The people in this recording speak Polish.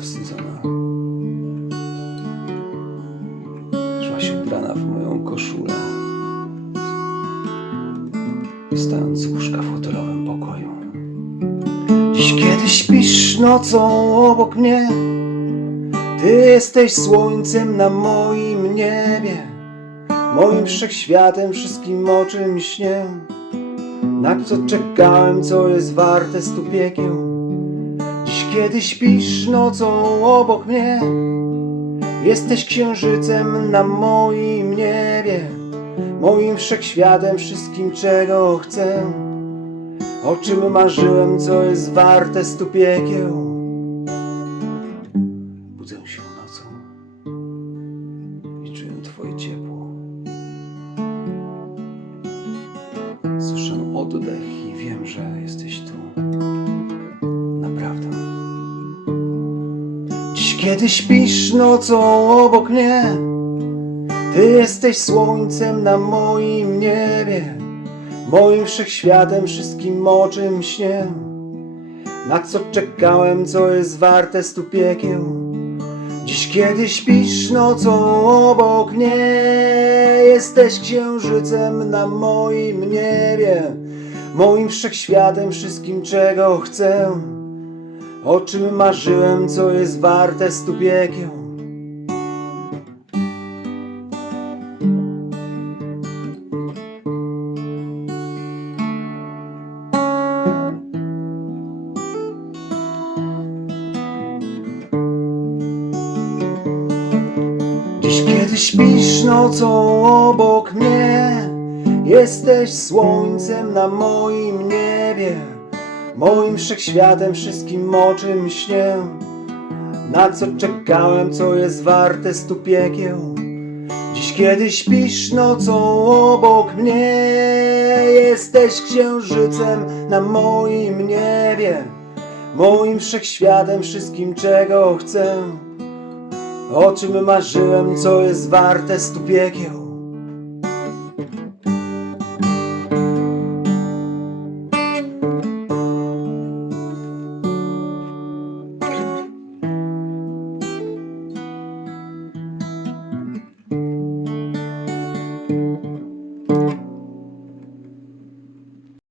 zawstydzona. Szłaś ubrana w moją koszulę, stając z łóżka w hotelowym pokoju. Dziś kiedy śpisz nocą obok mnie, ty jesteś słońcem na moim niebie, moim wszechświatem, wszystkim o czym śnię. Na co czekałem, co jest warte stu piekieł. Kiedy śpisz nocą obok mnie, jesteś księżycem na moim niebie, moim wszechświatem, wszystkim czego chcę. O czym marzyłem, co jest warte stu piekieł. Budzę się nocą i czuję Twoje ciepło. Słyszę oddech i wiem, że jesteś tu. Dziś, kiedy śpisz nocą obok mnie, Ty jesteś słońcem na moim niebie, moim wszechświatem, wszystkim o czym śnię. Na co czekałem, co jest warte stu piekieł. Dziś, kiedy śpisz nocą obok mnie, jesteś księżycem na moim niebie, moim wszechświatem, wszystkim czego chcę. O czym marzyłem, co jest warte stu. Dziś, kiedy śpisz nocą obok mnie, jesteś słońcem na moim niebie, moim wszechświatem, wszystkim o czym śnię. Na co czekałem, co jest warte stu piekieł. Dziś, kiedy śpisz nocą obok mnie, jesteś księżycem na moim niebie, moim wszechświatem, wszystkim czego chcę. O czym marzyłem, co jest warte stu piekieł